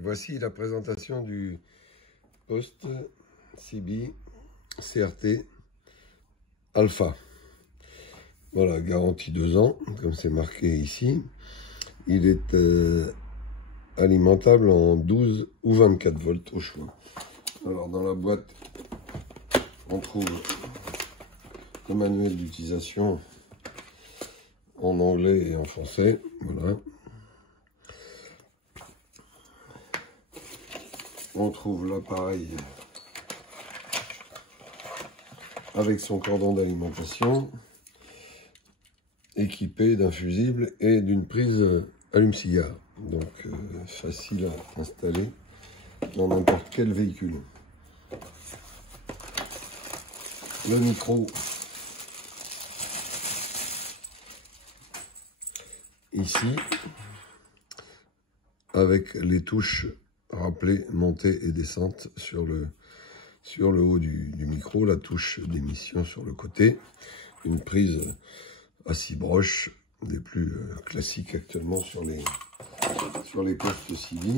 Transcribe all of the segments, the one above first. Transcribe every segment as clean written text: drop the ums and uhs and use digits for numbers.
Voici la présentation du Post CB CRT Alpha. Voilà, garantie 2 ans, comme c'est marqué ici. Il est alimentable en 12 ou 24 volts au choix. Alors dans la boîte, on trouve le manuel d'utilisation en anglais et en français. Voilà. On trouve l'appareil avec son cordon d'alimentation, équipé d'un fusible et d'une prise allume-cigare. Donc facile à installer dans n'importe quel véhicule. Le micro ici, avec les touches rappelées, montée et descente sur le haut du micro, la touche d'émission sur le côté, une prise à 6 broches, des plus classiques actuellement sur les postes CB,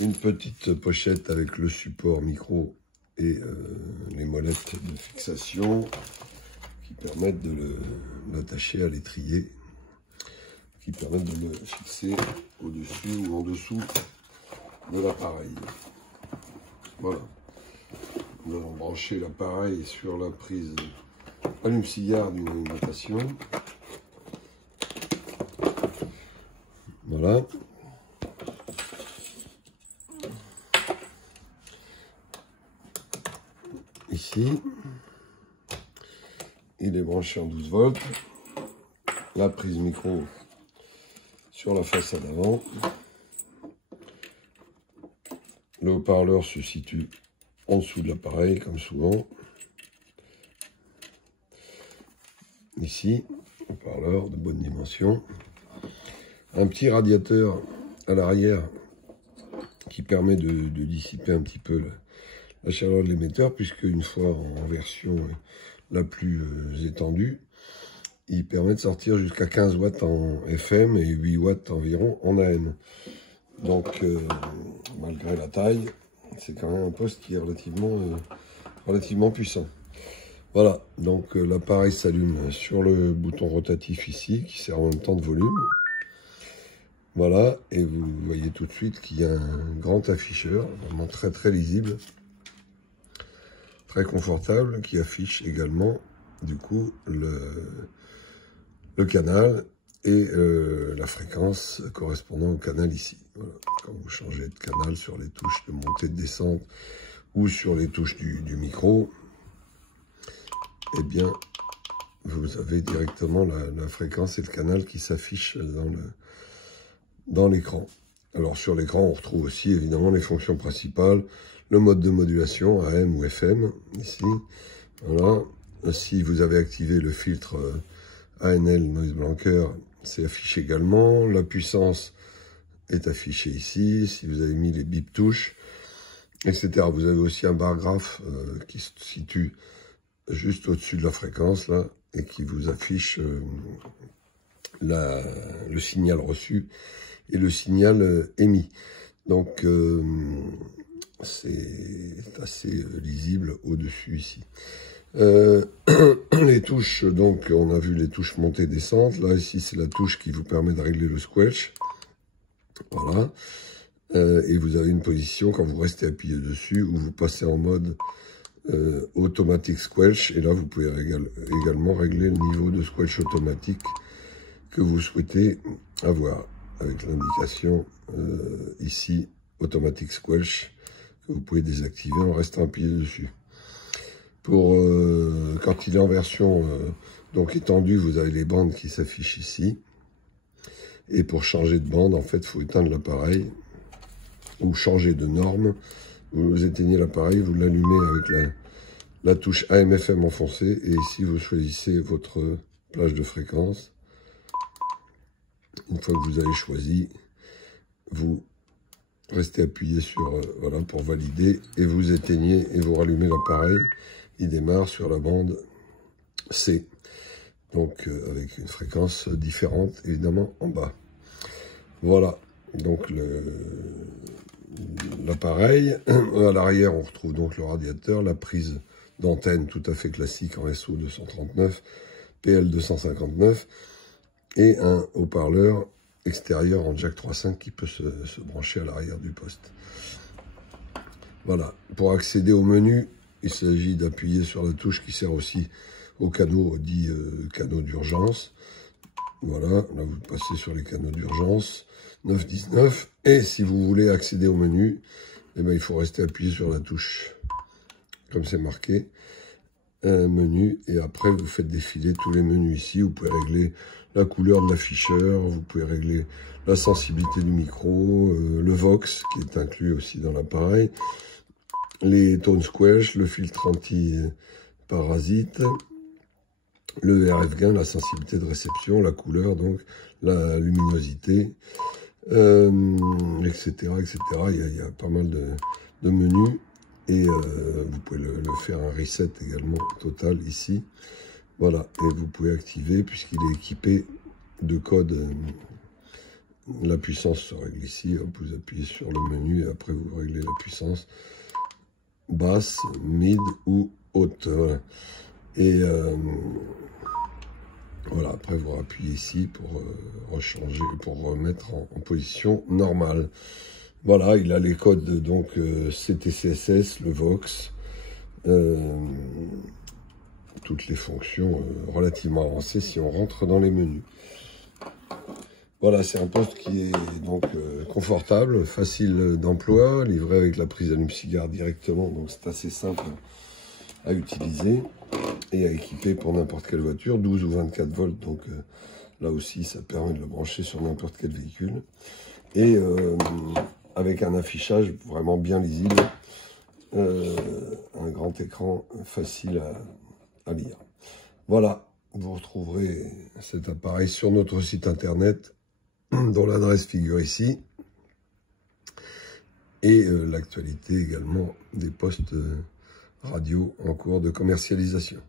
une petite pochette avec le support micro et les molettes de fixation qui permettent de l'attacher à l'étrier, qui permettent de le fixer au-dessus ou en dessous de l'appareil. Voilà. Nous allons brancher l'appareil sur la prise allume-cigare d'une alimentation. Voilà. Ici, il est branché en 12 volts. La prise micro sur la façade avant. Le haut-parleur se situe en dessous de l'appareil, comme souvent. Ici, haut-parleur de bonne dimension. Un petit radiateur à l'arrière qui permet de dissiper un petit peu la chaleur de l'émetteur, puisque une fois en version la plus étendue, il permet de sortir jusqu'à 15 watts en FM et 8 watts environ en AM. Donc, malgré la taille, c'est quand même un poste qui est relativement puissant. Voilà, donc l'appareil s'allume sur le bouton rotatif ici, qui sert en même temps de volume. Voilà, et vous voyez tout de suite qu'il y a un grand afficheur, vraiment très très lisible, très confortable, qui affiche également, du coup, le canal et la fréquence correspondant au canal ici. Voilà. Quand vous changez de canal sur les touches de montée, de descente ou sur les touches du micro, eh bien, vous avez directement la fréquence et le canal qui s'affichent dans l'écran. Alors sur l'écran, on retrouve aussi évidemment les fonctions principales, le mode de modulation AM ou FM, ici. Voilà. Si vous avez activé le filtre ANL Noise Blanker, c'est affiché également. La puissance est affichée ici. Si vous avez mis les bip touches, etc. Vous avez aussi un bar graphe qui se situe juste au-dessus de la fréquence, là, et qui vous affiche le signal reçu et le signal émis. Donc, c'est assez lisible au-dessus ici. Les touches, donc on a vu les touches montée descente. Là ici c'est la touche qui vous permet de régler le squelch. Voilà. Et vous avez une position quand vous restez appuyé dessus où vous passez en mode automatique squelch. Et là vous pouvez également régler le niveau de squelch automatique que vous souhaitez avoir avec l'indication ici automatique squelch que vous pouvez désactiver en restant appuyé dessus. Pour quand il est en version donc étendue, vous avez les bandes qui s'affichent ici. Et pour changer de bande, en fait, il faut éteindre l'appareil ou changer de norme. Vous éteignez l'appareil, vous l'allumez avec la touche AM/FM enfoncée. Et ici, vous choisissez votre plage de fréquence. Une fois que vous avez choisi, vous restez appuyé sur voilà pour valider et vous éteignez et vous rallumez l'appareil. Il démarre sur la bande C, donc avec une fréquence différente évidemment en bas. Voilà, donc l'appareil. À l'arrière, on retrouve donc le radiateur, la prise d'antenne tout à fait classique en SO 239, PL 259 et un haut-parleur extérieur en jack 3.5 qui peut se brancher à l'arrière du poste. Voilà, pour accéder au menu, il s'agit d'appuyer sur la touche qui sert aussi au canot, dit canot d'urgence. Voilà, là vous passez sur les canaux d'urgence, 919. Et si vous voulez accéder au menu, eh ben, il faut rester appuyé sur la touche, comme c'est marqué, menu. Et après, vous faites défiler tous les menus ici. Vous pouvez régler la couleur de l'afficheur, vous pouvez régler la sensibilité du micro, le Vox, qui est inclus aussi dans l'appareil, les tone squelch, le filtre anti-parasite, le RF gain, la sensibilité de réception, la couleur, donc la luminosité, etc., etc. Il y a pas mal de menus et vous pouvez le faire un reset également total ici. Voilà, et vous pouvez activer puisqu'il est équipé de code. La puissance se règle ici. Hop, vous appuyez sur le menu et après vous réglez la puissance basse, mid ou haute. Voilà. Et voilà, après vous appuyez ici pour rechanger, pour remettre en position normale. Voilà, il a les codes donc CTCSS, le Vox, toutes les fonctions relativement avancées si on rentre dans les menus. Voilà, c'est un poste qui est donc confortable, facile d'emploi, livré avec la prise allume-cigare directement, donc c'est assez simple à utiliser et à équiper pour n'importe quelle voiture, 12 ou 24 volts, donc là aussi ça permet de le brancher sur n'importe quel véhicule. Et avec un affichage vraiment bien lisible, un grand écran facile à lire. Voilà, vous retrouverez cet appareil sur notre site internet, dont l'adresse figure ici, et l'actualité également des postes radio en cours de commercialisation.